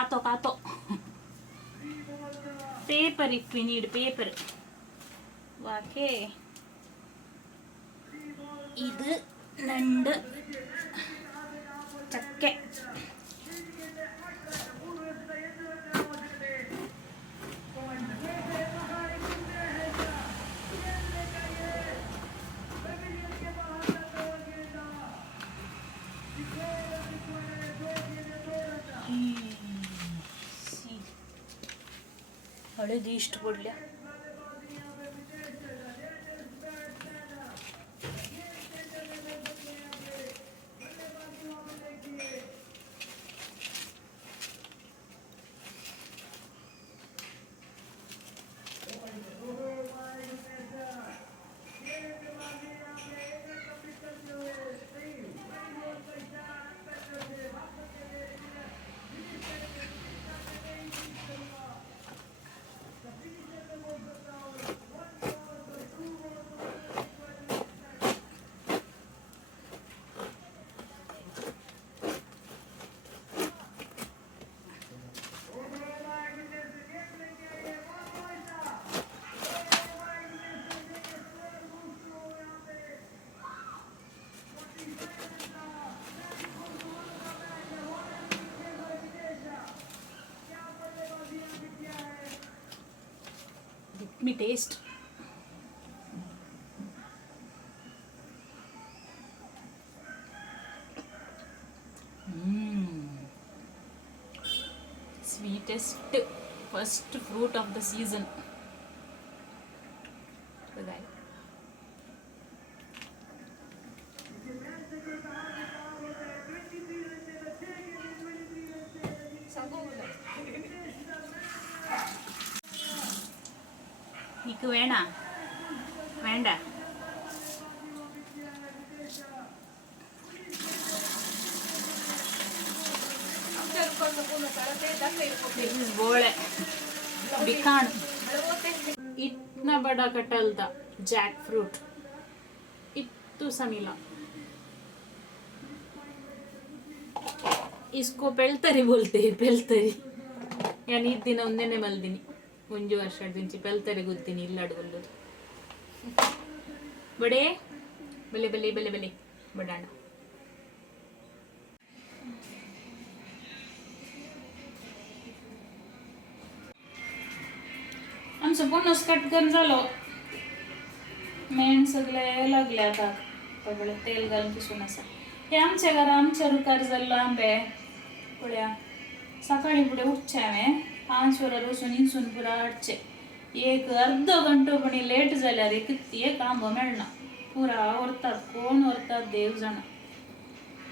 ಕಾತೋ paper if we need paper okay ಇದು ನಂಡು ಚಕ್ಕೆ ಹಳದಿ ಇಷ್ಟು ಕೊಡ್ಲಿ me taste sweetest first fruit of the season right నీకు వేణా వేండా ಬೋಳೆ ಬಿಕಾಣ್ ಇಟ್ನ ಬಡ ಕಟಲ್ದ जैक फ्रूट इत्तु समिल इसको पेल्तरी बोलते हैं पेल्तरी यानी इद दिन ಒಂದೇನೆ ಮಲ್ದಿನಿ ಒಂಜು ವರ್ಷದಿಂಚಿ ಪೆಲ್ತರೆ ಗುದ್ದಿನಿ ಇಲ್ಲ ಅಡುಗಲ್ಲು ಬಡೆ ಬಲೆ ಬಲೆ ಬಲೆ ಬಲೆ ಬಡಾಣ आमचं बोनस कट करून झालं मेन सगळे लागले आता सगळे तेल घालून किसून असं हे आमच्या घरा आमच्या रुकार जाल्लो आंबे पुढ्या सकाळी पुढे उठचे हांवें 5 वरां बसून इंसून पुरा हाडचे एक अर्ध घंटो पण लेट जाल्यार एक आंबो मेळना पुरा व्हरतात कोण व्हरतात देव जाणा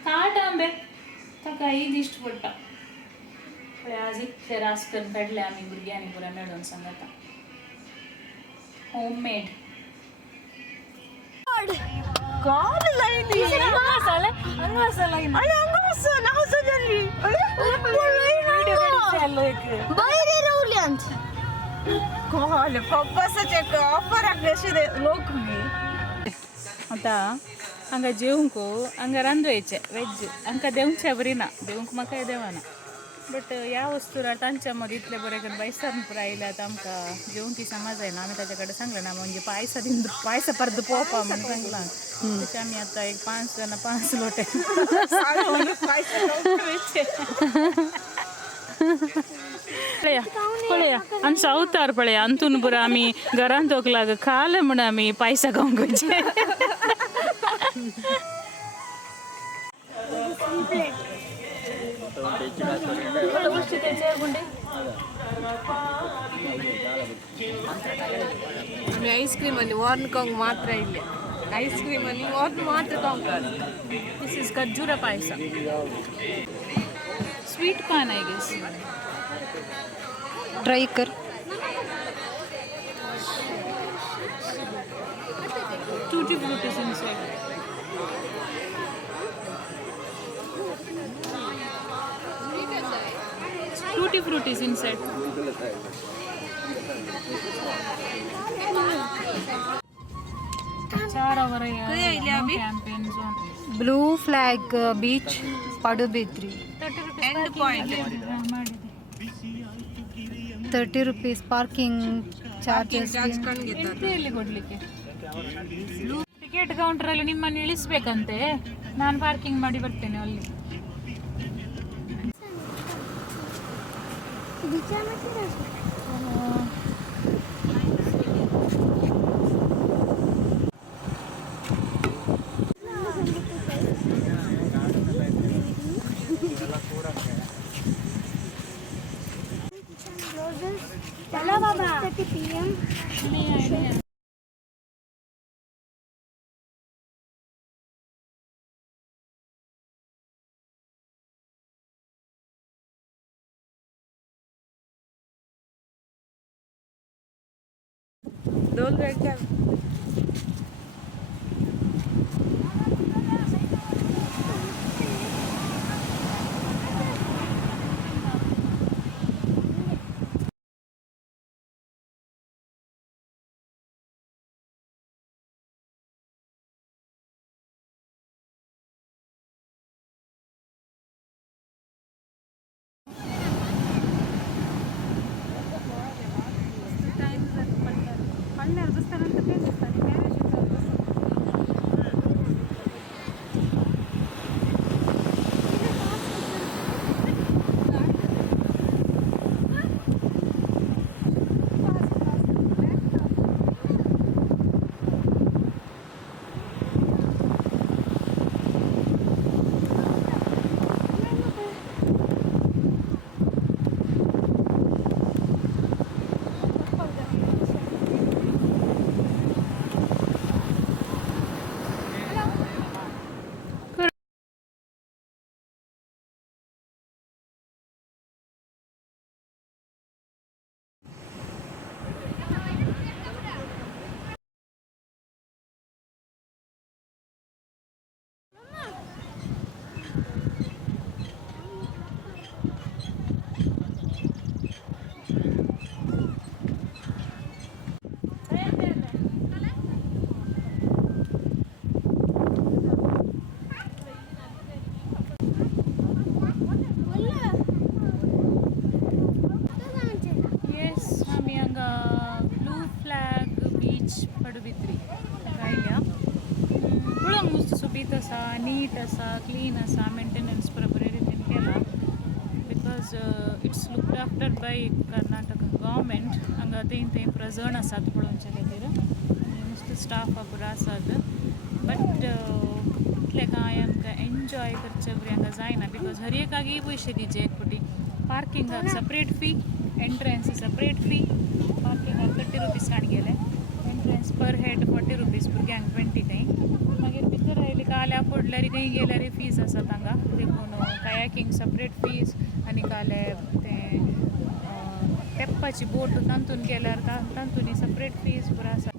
काट आंबे ताका ईद इश्ट पडटा आज इतले रास करून काडले आमी भुरग्यांनी पुरा मेळून सांगता homemade God lain ni. Ano masalah? Ano masalah ini? Ay, ano masalah? Ako sa dali. Ay, video kayo Bayre Rowland. Kohale, papa sa check offer aggressive लोक मी. आता हांगा जेवंक हांगा रांदवायचे वेज हांकां देवचे बरी ना देवंक म्हाका देवाना बट ह्या वस्तूर तांच्या मदीं इतले बरे करून बायसान पुरा आयल्यात आमकां जेवंक समज जायना आमी ताचे कडेन सांगलें ना म्हणजे पायसा पर्द पोवपा म्हणून सांगलां तशें आमी आतां एक 5 जाणां 5 लोटे पळया आनी सावतार पळया अंतून पुरा आमी घरांत तोकलाग खाले म्हण आमी पायसा खावंक वयचे आम्ही आईस्क्रीम आणि वॉर्न कांग मात्र इल्ले आईस्क्रीम आणि वॉर्न मात्र कांग दिस इज खजूर पायसा स्वीट पान आई गेस ट्राई कर टूटी fruit is inside Tutti frutti is inside. Blue flag beach, Padubidri. End point. 30 rupees parking charges ಎಂಟ್ರಿಯಲ್ಲಿ ಕೊಡ್ಲಿಕ್ಕೆ ಟಿಕೆಟ್ ಕೌಂಟರಲ್ಲಿ ನಿಮ್ಮನ್ನು ಇಳಿಸ್ಬೇಕಂತೆ. ನಾನು ಪಾರ್ಕಿಂಗ್ ಮಾಡಿ ಬರ್ತೇನೆ ಅಲ್ಲಿ. चलो बाबा 30 PM डोल बैठ क्या असा नीट असा क्लीन असा मेंटेनन्स बरोबर रितीन केला because it's looked after bye Karnataka government हांगा थंय पुरो जण आसात पळोवचे खातीर नुस्तें स्टाफ पुरो आसात बट इतलें कांय आमकां एन्जॉय करचे बरी हांगा जायना बिकॉज हर एकाक पयशे दिवचे एक फावटी पार्किंगाक सेपरेट फी एंट्रन्स सेपरेट फी पार्किंगाक 30 रुपीज काडगेले एंट्रन्स पर हेड 40 रुपीज भुरग्यांक 20 थंय मागीर भितर आयले काल्यार पडल्यार खंय गेल्यार फीज आसा तांकां देखून कायाकींग सेपरेट फीज आनी काले तें तेप्पाची बोट तातूंत गेल्यार तातूंत सेपरेट फीज पुरो आसा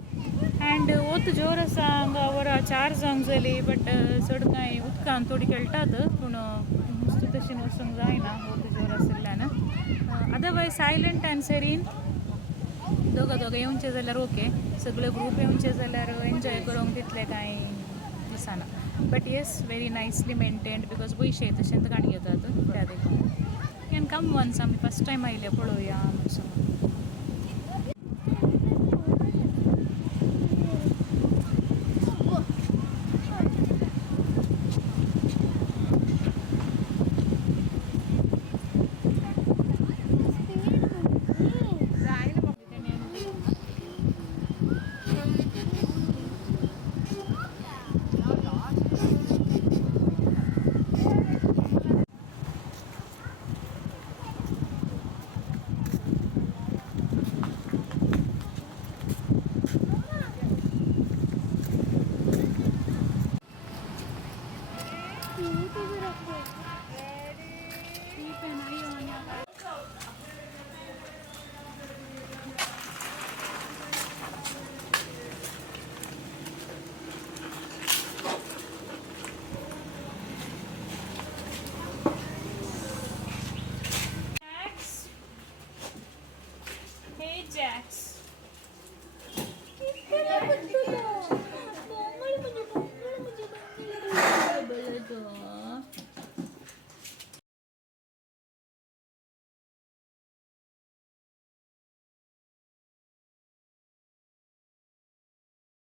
एंड वत जोर आसा हांगा वरां 4 जावंक जाली बट चड कांय उदकान थोडी खेळटात पूण नुस्तें तशें वचूंक जायना वत जोर आशिल्ल्यान अदरवायज सायलंट एंड सेरीन दोगां येवचे जाल्यार ओके सगळे ग्रूप येवचे जाल्यार एन्जॉय करूंक तितलें कांय दिसना but yes very nicely maintained because पयशे तशेंच काण घेतात त्या देखून कॅन कम वन्स आमी फस्ट टायम आयले पळोवया म्हणून